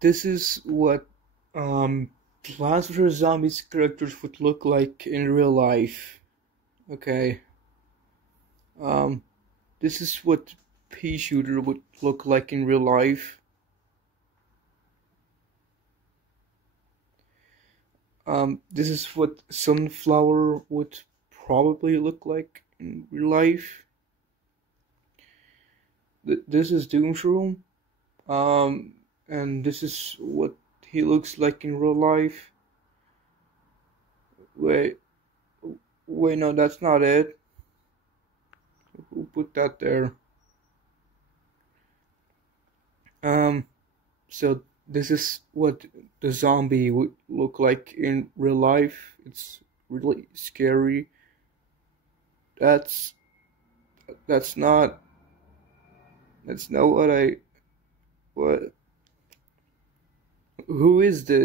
This is what Plants vs Zombies characters would look like in real life. Okay. Um, this is what pea shooter would look like in real life. This is what sunflower would probably look like in real life. This is Doomshroom. Um, and this is what he looks like in real life. Wait, wait, no, that's not it. Who put that there? Um, so this is what the zombie would look like in real life. It's really scary. That's that's not that's not what I what. Who is this?